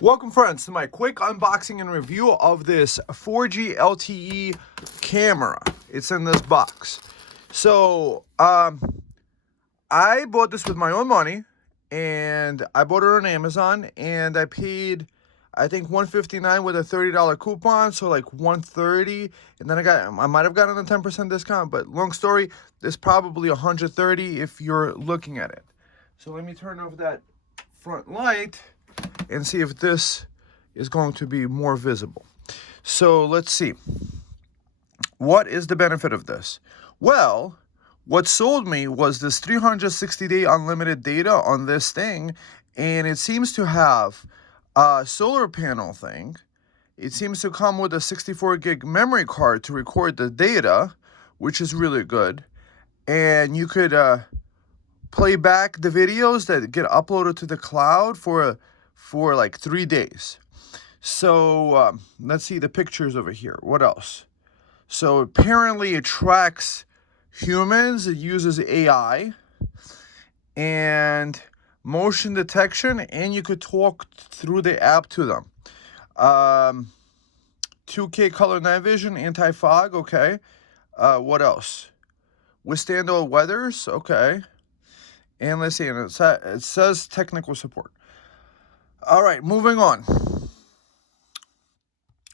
Welcome friends to my quick unboxing and review of this 4G LTE camera. It's in this box. So I bought this with my own money, and I bought it on Amazon, and I paid I think $159 with a $30 coupon, so like $130, and then I might have gotten a 10% discount, but long story, it's probably $130 if you're looking at it. So let me turn off that front light and see if this is going to be more visible. So let's see. What is the benefit of this? Well, what sold me was this 360-day unlimited data on this thing, and it seems to have a solar panel thing. It seems to come with a 64 gig memory card to record the data, which is really good. And you could play back the videos that get uploaded to the cloud for like 3 days. So let's see the pictures over here. What else? So apparently it tracks humans. It uses AI and motion detection, and you could talk through the app to them. 2K color night vision, anti-fog. Okay. What else? Withstand all weathers. Okay. And let's see. And it says technical support. All right, moving on.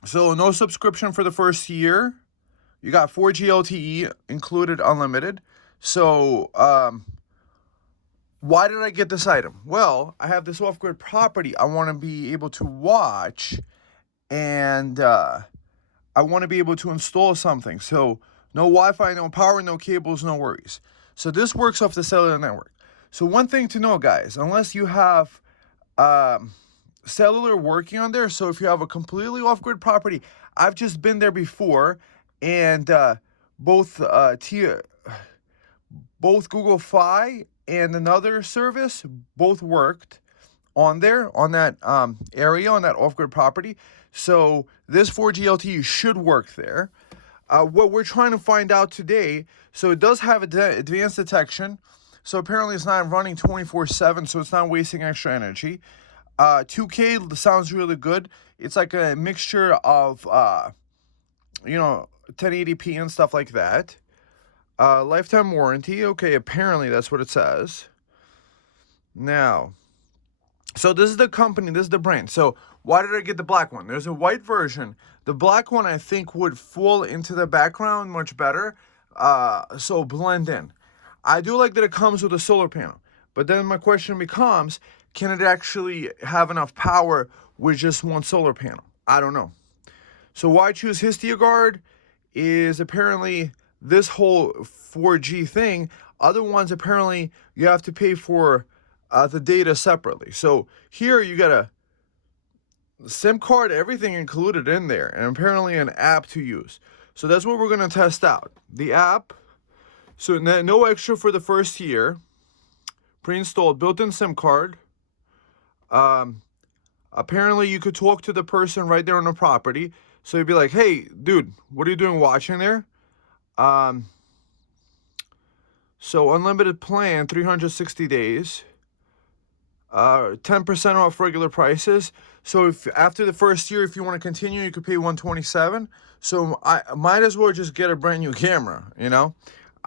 So no subscription for the first year. You got 4G LTE included, unlimited. So why did I get this item? Well, I have this off-grid property I want to be able to watch, and I want to be able to install something. So no Wi-Fi, no power, no cables, no worries. So this works off the cellular network. So one thing to know, guys, unless you have cellular working on there, so if you have a completely off-grid property, I've just been there before, and both Google Fi and another service both worked on there, on that area, on that off-grid property. So this 4G LTE should work there. What we're trying to find out today, so it does have advanced detection. So apparently it's not running 24/7, so it's not wasting extra energy. 2K sounds really good. It's like a mixture of, 1080p and stuff like that. Lifetime warranty. Okay, apparently that's what it says. Now, so this is the company, this is the brand. So why did I get the black one? There's a white version. The black one I think would fall into the background much better, so blend in. I do like that it comes with a solar panel, but then my question becomes, can it actually have enough power with just one solar panel? I don't know. So why choose HestiaGuard is apparently this whole 4G thing. Other ones, apparently, you have to pay for the data separately. So here you got a SIM card, everything included in there, and apparently an app to use. So that's what we're going to test out. The app. So no extra for the first year. Pre-installed built-in SIM card. Apparently you could talk to the person right there on the property. So you'd be like, hey, dude, what are you doing watching there? So unlimited plan, 360 days. 10% off regular prices. So if after the first year, if you want to continue, you could pay $127. So I might as well just get a brand new camera,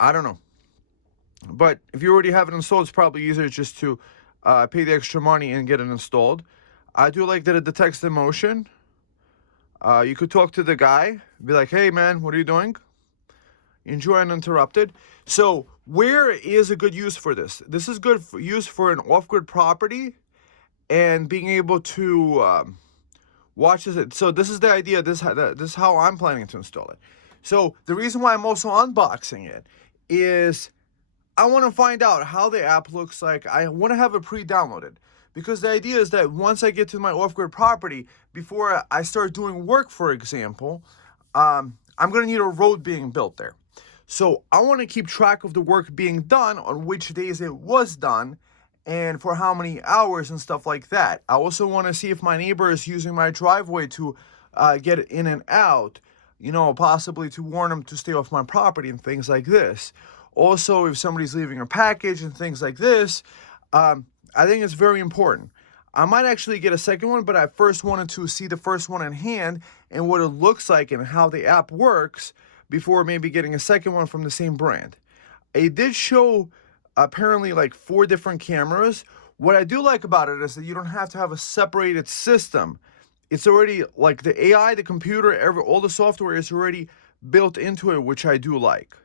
I don't know. But if you already have it installed, it's probably easier just to pay the extra money and get it installed. I do like that it detects the motion. You could talk to the guy, be like, hey man, what are you doing? Enjoy uninterrupted. So where is a good use for this? This is good for use for an off-grid property and being able to watch this. So this is the idea. This is how I'm planning to install it. So the reason why I'm also unboxing it is I want to find out how the app looks like. I want to have it pre-downloaded, because the idea is that once I get to my off-grid property, before I start doing work, for example, I'm going to need a road being built there. So I want to keep track of the work being done, on which days it was done, and for how many hours and stuff like that. I also want to see if my neighbor is using my driveway to get in and out, possibly to warn them to stay off my property and things like this. Also, if somebody's leaving a package and things like this, I think it's very important. I might actually get a second one, but I first wanted to see the first one in hand and what it looks like and how the app works before maybe getting a second one from the same brand. It did show apparently like 4 different cameras. What I do like about it is that you don't have to have a separated system. It's already like the AI, the computer, all the software is already built into it, which I do like.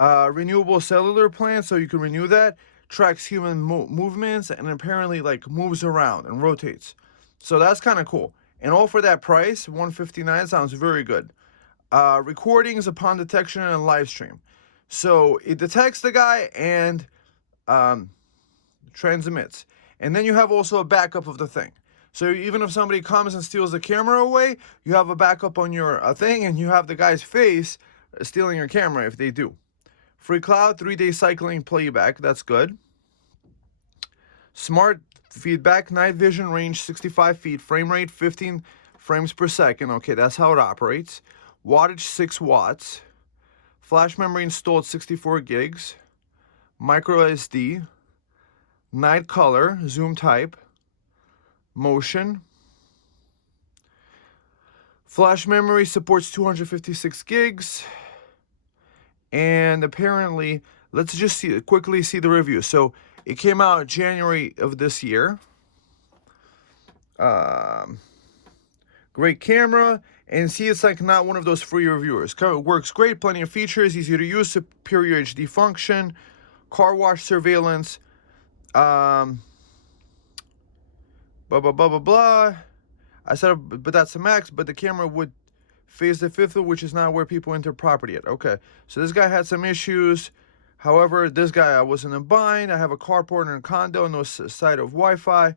Renewable cellular plan, so you can renew that. Tracks human movements and apparently like moves around and rotates. So that's kind of cool. And all for that price, $159, sounds very good. Recordings upon detection and live stream. So it detects the guy and transmits. And then you have also a backup of the thing. So even if somebody comes and steals the camera away, you have a backup on your thing, and you have the guy's face stealing your camera if they do. Free cloud, 3-day cycling playback, that's good. Smart feedback, night vision range 65 feet, frame rate 15 frames per second. Okay, that's how it operates. Wattage 6 watts. Flash memory installed 64 gigs. Micro SD. Night color, zoom type. Motion. Flash memory supports 256 gigs. And apparently, let's just quickly see the review. So it came out January of this year. Great camera. And see, it's like not one of those free reviewers. It works great, plenty of features, easy to use, superior HD function, car wash surveillance, blah, blah, blah, blah, blah. I said, but that's the max, but the camera would phase the fifth, which is not where people enter property yet. Okay, so this guy had some issues. However, this guy, I wasn't in a bind. I have a carport and a condo, no site of Wi-Fi.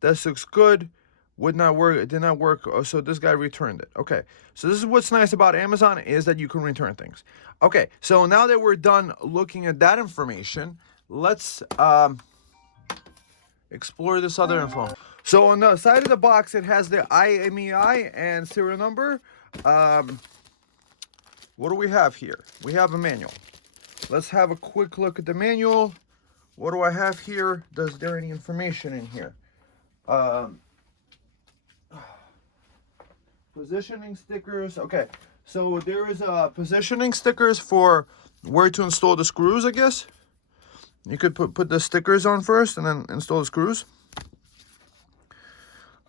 This looks good. Would not work. It did not work. So this guy returned it. Okay, so this is what's nice about Amazon is that you can return things. Okay, so now that we're done looking at that information, let's explore this other info. So on the side of the box, it has the IMEI and serial number. What do we have here? We have a manual. Let's have a quick look at the manual. What do I have here? Is there any information in here? Positioning stickers. Okay, so there is positioning stickers for where to install the screws, I guess. You could put the stickers on first and then install the screws.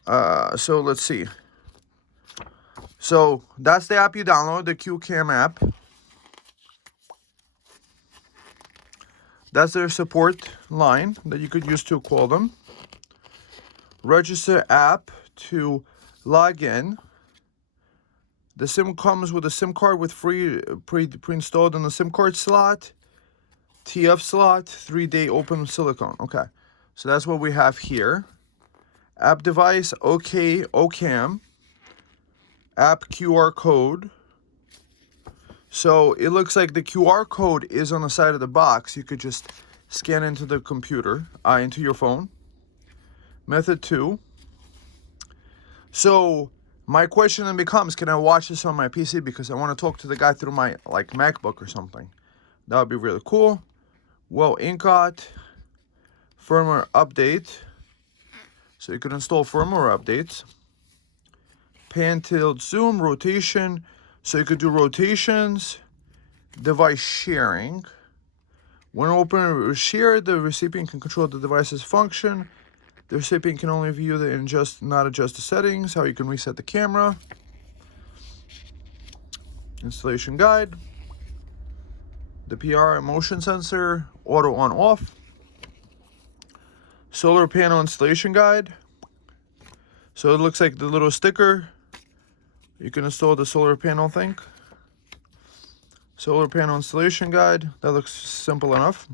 So let's see. So that's the app you download, the QCam app. That's their support line that you could use to call them. Register app to log in. The SIM comes with a SIM card with pre-installed in the SIM card slot. TF slot, 3-day open silicone. Okay, so that's what we have here. App device, OK, OCam. App QR code. So it looks like the QR code is on the side of the box. You could just scan into the computer, into your phone. Method 2. So my question then becomes, can I watch this on my PC? Because I want to talk to the guy through my like MacBook or something. That would be really cool. Well, Inkot, firmware update. So you can install firmware updates. Pan, tilt, zoom, rotation. So you could do rotations. Device sharing. When open or shared, the recipient can control the device's function. The recipient can only view and not adjust the settings. How you can reset the camera. Installation guide. The PR motion sensor. Auto on off. Solar panel installation guide. So it looks like the little sticker. You can install the solar panel thing. Solar panel installation guide. That looks simple enough.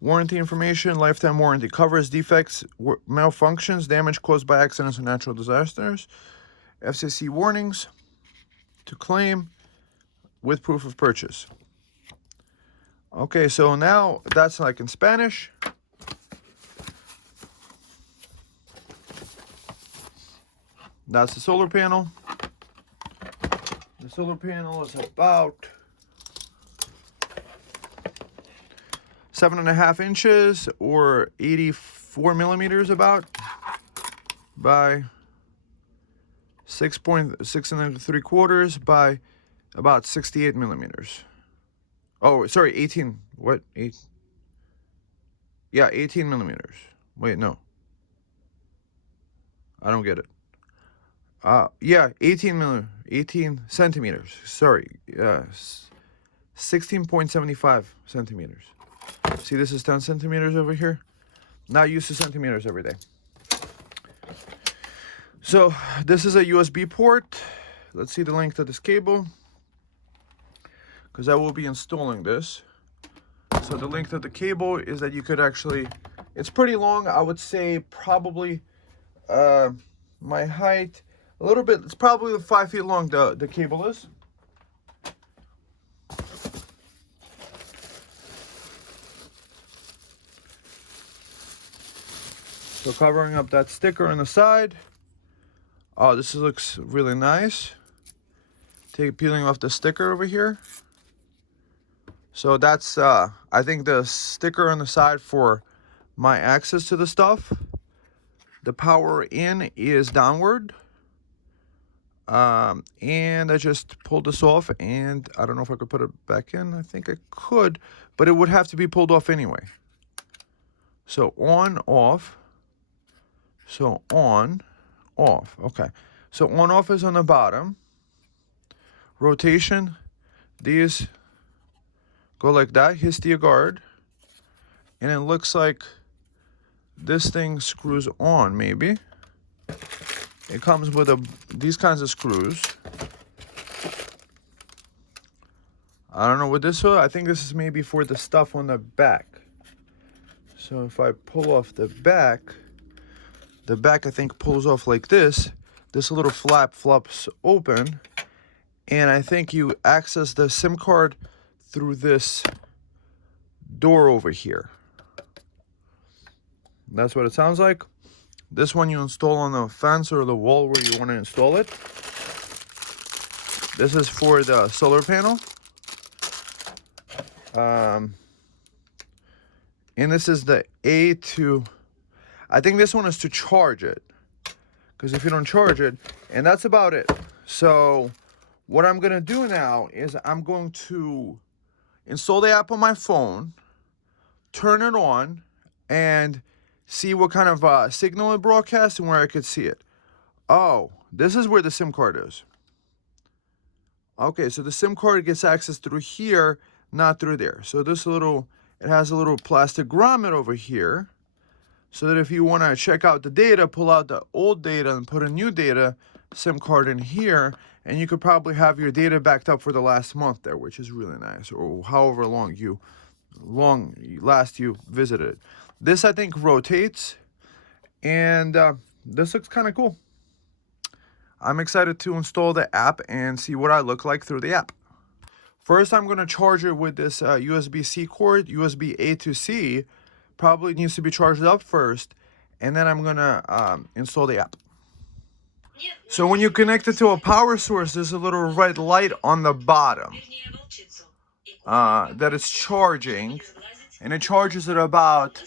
Warranty information. Lifetime warranty. Covers defects, malfunctions, damage caused by accidents or natural disasters. FCC warnings. To claim with proof of purchase. Okay, so now that's like in Spanish. That's the solar panel. The solar panel is about 7.5 inches or 80 4 millimeters about by 6.6 3/4 by about 68 millimeters. Oh, sorry, 18. What? 8? Yeah, 18 millimeters. Wait, no. I don't get it. Yeah, 18 centimeters. Sorry. 16.75 centimeters. See, this is 10 centimeters over here. Not used to centimeters every day. So this is a USB port. Let's see the length of this cable, because I will be installing this. So the length of the cable is that you could actually, it's pretty long. I would say probably my height, a little bit, it's probably 5 feet long, the cable is. So covering up that sticker on the side. Oh, this looks really nice. Peeling off the sticker over here. So that's, I think the sticker on the side for my access to the stuff. The power in is downward. And I just pulled this off, and I don't know if I could put it back in. I think I could, but it would have to be pulled off anyway. So on, off. So on, off. Okay. So on, off is on the bottom. Rotation, these go like that, HestiaGuard. And it looks like this thing screws on, maybe. It comes with these kinds of screws. I don't know what this is. I think this is maybe for the stuff on the back. So if I pull off the back I think pulls off like this. This little flap flops open, and I think you access the SIM card through this door over here. That's what it sounds like. This one you install on the fence or the wall where you want to install it. This is for the solar panel. And this is the A to, I think this one is to charge it. Because if you don't charge it, and that's about it. So what I'm going to do now is I'm going to install the app on my phone, turn it on, and see what kind of signal it broadcasts and where I could see it. Oh, this is where the SIM card is. Okay, so the SIM card gets access through here, not through there. So this little, it has a little plastic grommet over here, so that if you want to check out the data, pull out the old data and put a new data SIM card in here, and you could probably have your data backed up for the last month there, which is really nice, or however long last you visited. This I think rotates, and this looks kind of cool. I'm excited to install the app and see what I look like through the app. First, I'm going to charge it with this USB-C cord, USB A to C. Probably needs to be charged up first, and then I'm going to install the app. So when you connect it to a power source, there's a little red light on the bottom that it's charging, and it charges at about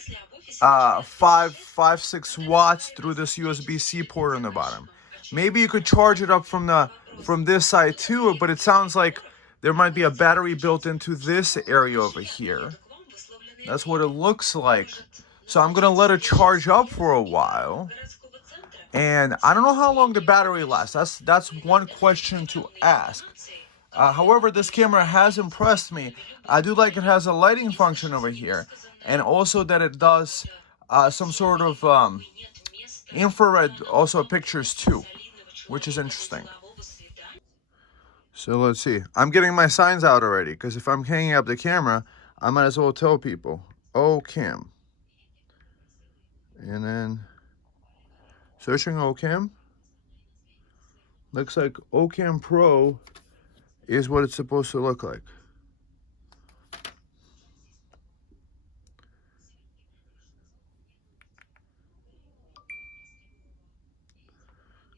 6 watts through this USB-C port on the bottom. Maybe you could charge it up from this side too, but it sounds like there might be a battery built into this area over here. That's what it looks like. So I'm gonna let it charge up for a while, and I don't know how long the battery lasts. That's one question to ask. However, this camera has impressed me. I do like it has a lighting function over here, and also that it does some sort of infrared also pictures too, which is interesting. So let's see. I'm getting my signs out already, because if I'm hanging up the camera, I might as well tell people, OCam. And then searching OCam. Looks like OCam Pro is what it's supposed to look like.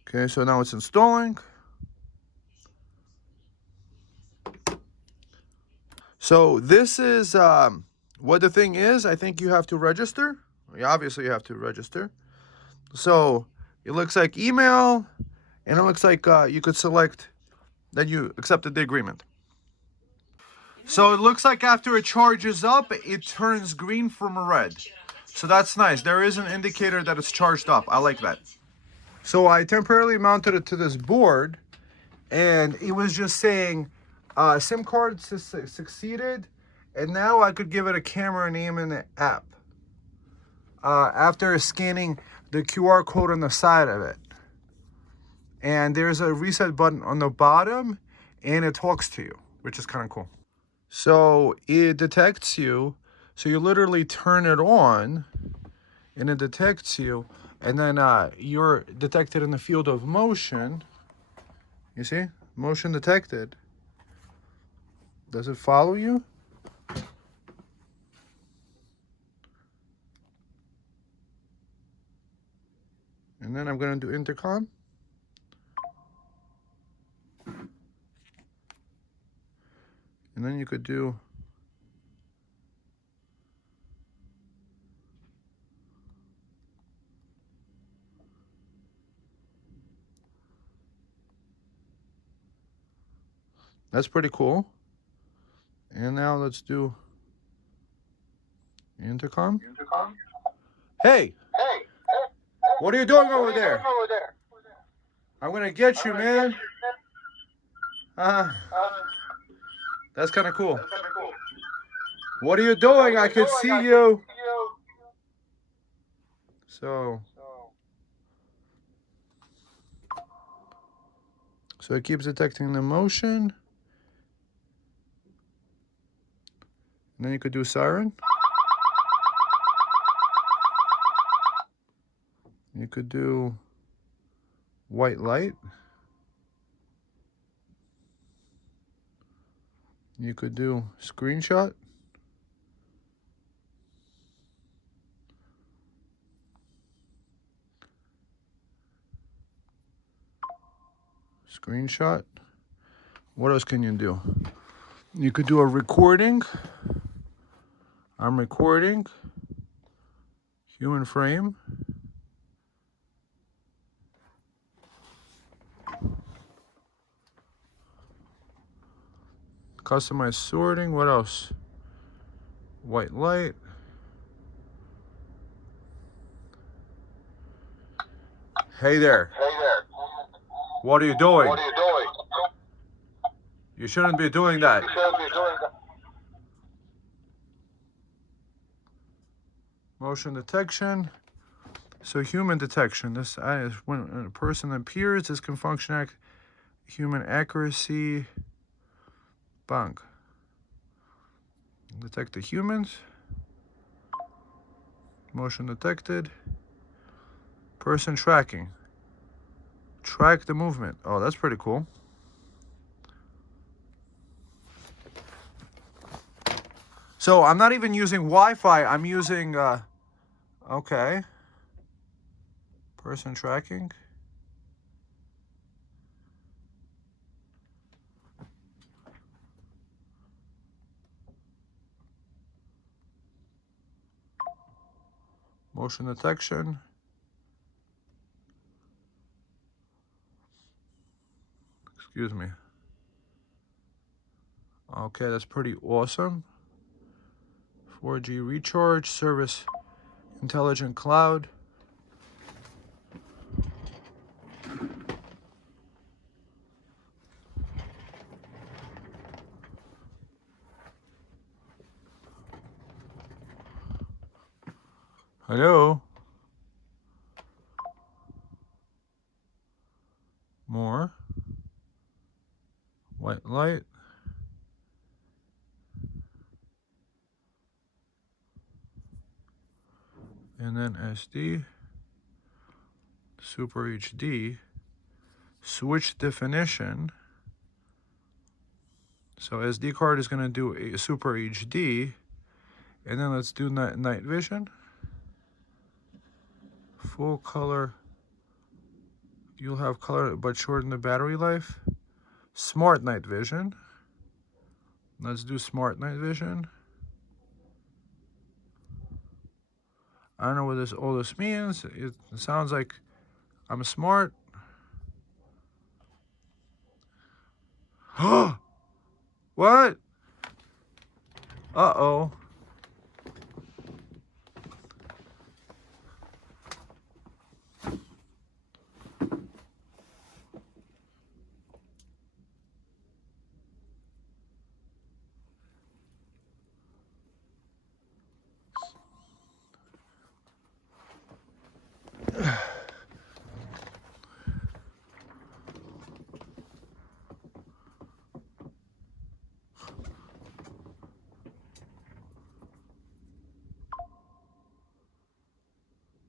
Okay, so now it's installing. So this is what the thing is. I think you have to register. obviously you have to register. So it looks like email, and it looks like you could select that you accepted the agreement. So it looks like after it charges up, it turns green from red. So that's nice. There is an indicator that it's charged up. I like that. So I temporarily mounted it to this board, and it was just saying SIM card succeeded, and now I could give it a camera name in the app after scanning the QR code on the side of it. And there's a reset button on the bottom, and it talks to you, which is kind of cool. So it detects you, so you literally turn it on, and it detects you, and then you're detected in the field of motion. You see? Motion detected. Does it follow you? And then I'm going to do intercom. And then you could do that's pretty cool. And now let's do intercom. Hey! Hey! What are you doing over there? I'm gonna get you, man. That's kind of cool. What are you doing? I can see you. So it keeps detecting the motion. And then you could do siren. You could do white light. You could do screenshot. Screenshot. What else can you do? You could do a recording. I'm recording. Human frame. Customize sorting. What else? White light. Hey there. Hey there. What are you doing? What are you doing? You shouldn't be doing that. You shouldn't be doing that. Motion detection. So human detection. This is when a person appears. This can function human accuracy. Bang. Detect the humans. Motion detected. Person tracking. Track the movement. Oh, that's pretty cool. So I'm not even using Wi-Fi. I'm using, okay. Person tracking. Motion detection. Excuse me. Okay, that's pretty awesome. 4G recharge, service, intelligent cloud. Hello. More. White light. And then SD. Super HD. Switch definition. So SD card is going to do a Super HD. And then let's do night vision. Full color. You'll have color but shorten the battery life. Smart night vision. Let's do smart night vision. I don't know what all this means. It sounds like I'm smart. What? Uh-oh.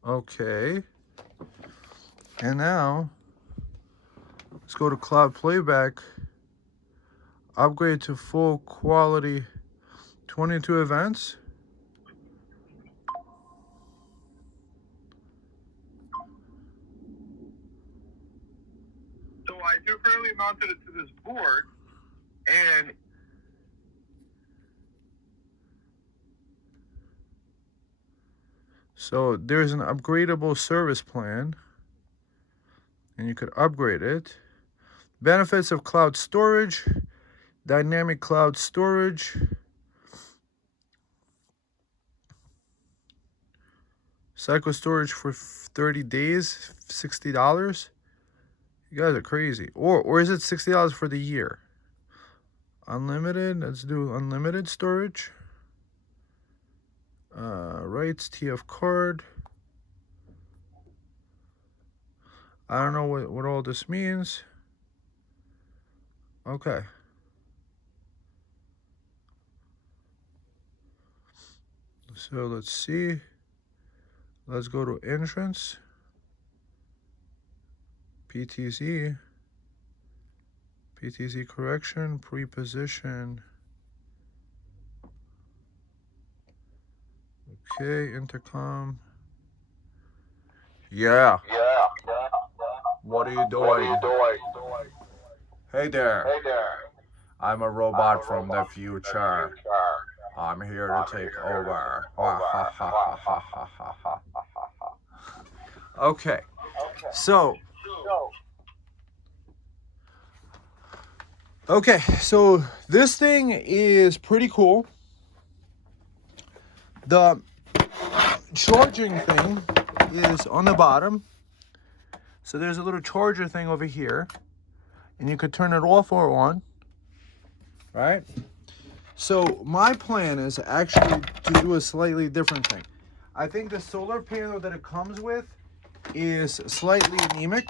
Okay. And now, let's go to cloud playback. Upgrade to full quality 22 events. So I temporarily mounted it to this board, and so there's an upgradable service plan, and you could upgrade it. Benefits of cloud storage, dynamic cloud storage, cycle storage for 30 days, $60. You guys are crazy. Or is it $60 for the year? Unlimited, let's do unlimited storage. Rights, TF card. I don't know what all this means. Okay. So let's see. Let's go to entrance. PTZ. PTZ correction, pre-position. Okay, intercom. Yeah. What are you doing? Hey there. I'm a robot from the future. I'm here to take over. Okay. So this thing is pretty cool. The charging thing is on the bottom. So there's a little charger thing over here, and you could turn it off or on, right? So my plan is actually to do a slightly different thing. I think the solar panel that it comes with is slightly anemic,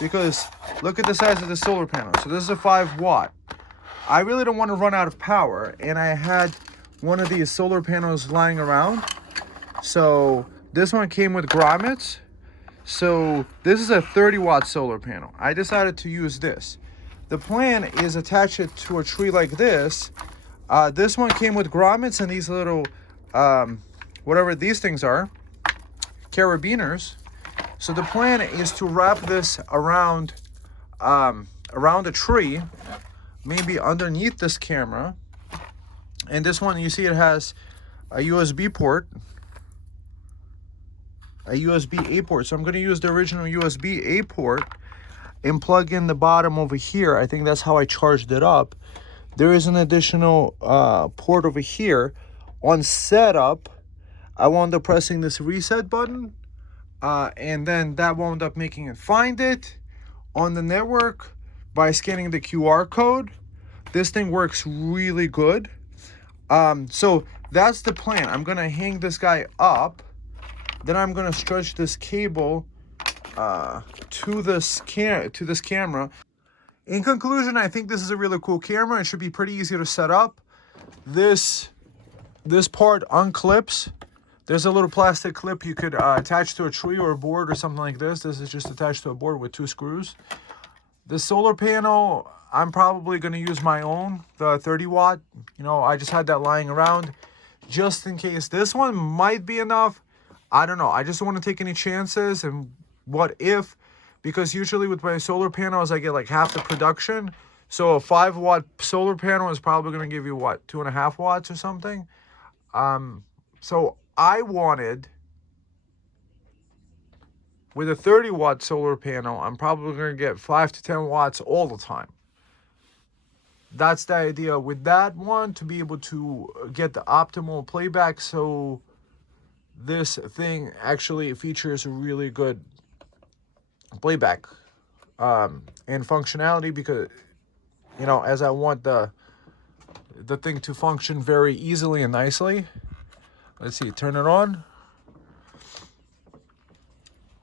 because look at the size of the solar panel. So this is a 5 watt. I really don't want to run out of power, and I had one of these solar panels lying around. So this one came with grommets. So this is a 30 watt solar panel. I decided to use this. The plan is attach it to a tree like this. This one came with grommets and these little, whatever these things are, carabiners. So the plan is to wrap this around the tree, maybe underneath this camera. And this one, you see it has a USB port, a USB-A port. So I'm going to use the original USB-A port and plug in the bottom over here. I think that's how I charged it up. There is an additional port over here. On setup, I wound up pressing this reset button, and then that wound up making it find it on the network by scanning the QR code. This thing works really good. So that's the plan. I'm gonna hang this guy up, then I'm gonna stretch this cable to this camera. In conclusion, I think this is a really cool camera. It should be pretty easy to set up. This part unclips. There's a little plastic clip you could attach to a tree or a board or something like this. This is just attached to a board with 2 screws. The solar panel, I'm probably going to use my own, the 30 watt. You know, I just had that lying around just in case. This one might be enough. I don't know. I just don't want to take any chances and what if, because usually with my solar panels, I get like half the production. So a 5 watt solar panel is probably going to give you what, 2.5 watts or something. So I wanted, with a 30-watt solar panel, I'm probably going to get 5 to 10 watts all the time. That's the idea with that one, to be able to get the optimal playback. So this thing actually features really good playback and functionality, because, you know, as I want the thing to function very easily and nicely. Let's see, turn it on.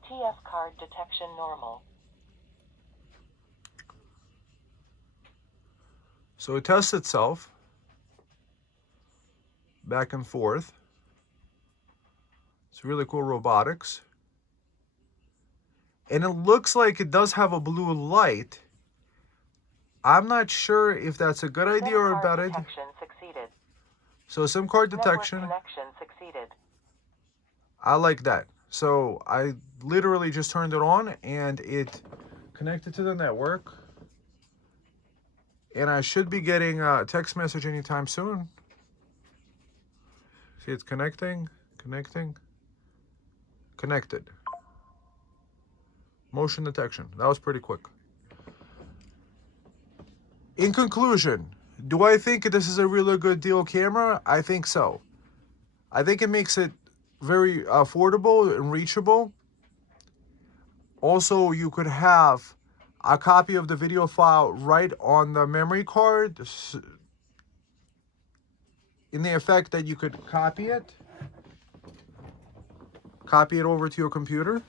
TF card detection normal. So it tests itself back and forth. It's really cool robotics. And it looks like it does have a blue light. I'm not sure if that's a good idea or a bad idea. Succeeded. So SIM card detection. Network connection succeeded. I like that. So I literally just turned it on and it connected to the network. And I should be getting a text message anytime soon. See, it's connected. Motion detection. That was pretty quick. In conclusion, do I think this is a really good deal camera? I think so. I think it makes it very affordable and reachable. Also, you could have a copy of the video file right on the memory card, in the effect that you could copy it over to your computer.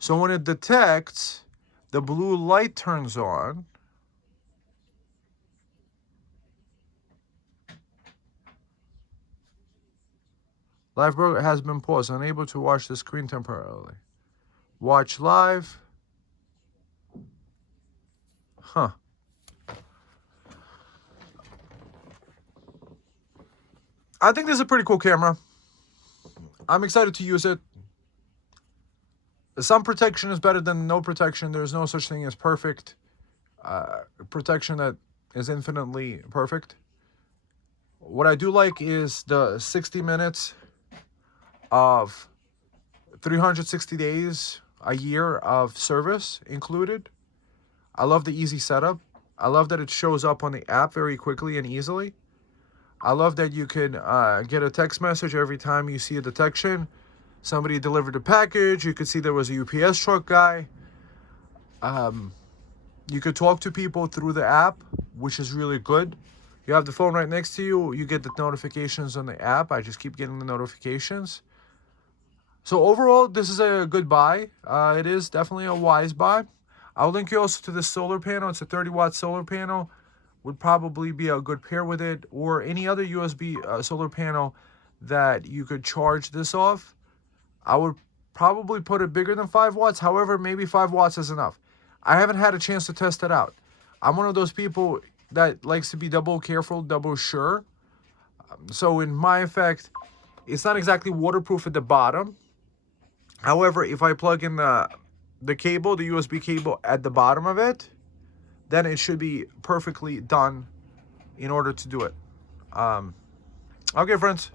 So when it detects, the blue light turns on. Live program has been paused. Unable to watch the screen temporarily. Watch live. Huh. I think this is a pretty cool camera. I'm excited to use it. Some protection is better than no protection. There's no such thing as perfect protection that is infinitely perfect. What I do like is the 60 minutes of 360 days a year of service included. I love the easy setup. I love that it shows up on the app very quickly and easily. I love that you can get a text message every time you see a detection. Somebody delivered a package. You could see there was a UPS truck guy. You could talk to people through the app, which is really good. You have the phone right next to you. You get the notifications on the app. I just keep getting the notifications. So overall, this is a good buy. It is definitely a wise buy. I'll link you also to this solar panel. It's a 30-watt solar panel. Would probably be a good pair with it, or any other USB solar panel that you could charge this off. I would probably put it bigger than 5 watts. However, maybe 5 watts is enough. I haven't had a chance to test it out. I'm one of those people that likes to be double careful, double sure. So in my effect, it's not exactly waterproof at the bottom. However, if I plug in the cable, the USB cable at the bottom of it, then it should be perfectly done in order to do it. Okay, friends.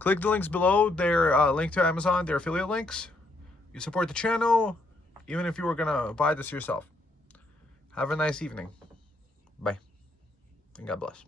Click the links below. They're linked to Amazon. They're affiliate links. You support the channel, even if you were going to buy this yourself. Have a nice evening. Bye. And God bless.